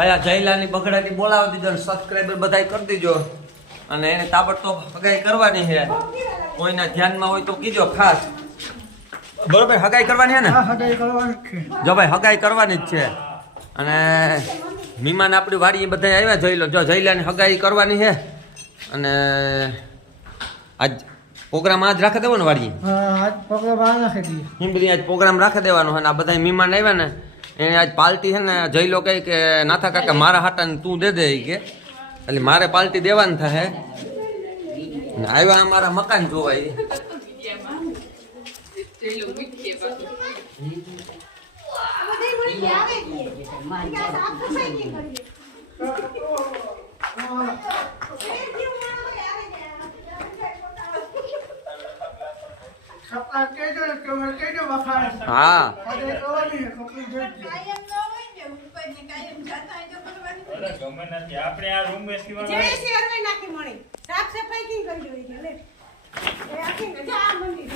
ભાઈ આ જયલાની બગડાટી બોલાવી દીધો અને સબસ્ક્રાઈબર બધાય કરી દીજો અને એને તાબડતોબ હગાઈ કરવાની છે કોઈના ધ્યાનમાં હોય તો કીજો ખાસ બરોબર હગાઈ કરવાની છે ને હગાઈ કરવાની છે જો ભાઈ હગાઈ કરવાની જ છે અને મહેમાન આપણી વાડી બધા આવ્યા જઈ લો જો જયલાની હગાઈ કરવાની છે અને આજ પ્રોગ્રામ આજ રાખી દેવો ને વાડી આજ પ્રોગ્રામ આ નાખી દઈએ એમ બધી આજ પ્રોગ્રામ રાખી દેવાનો છે ને આ બધા મહેમાન આવ્યા ને એને આજ પાર્ટી છે ને જઈ લો કહે કે નાથા કાકા મારા હાટાને તું દે દે કે એટલે મારે પાર્ટી દેવાની થાય ને આવ્યા અમારા મકાન જોવાય હા આપણે આ રૂમ સાફ સફાઈ કેમ કરી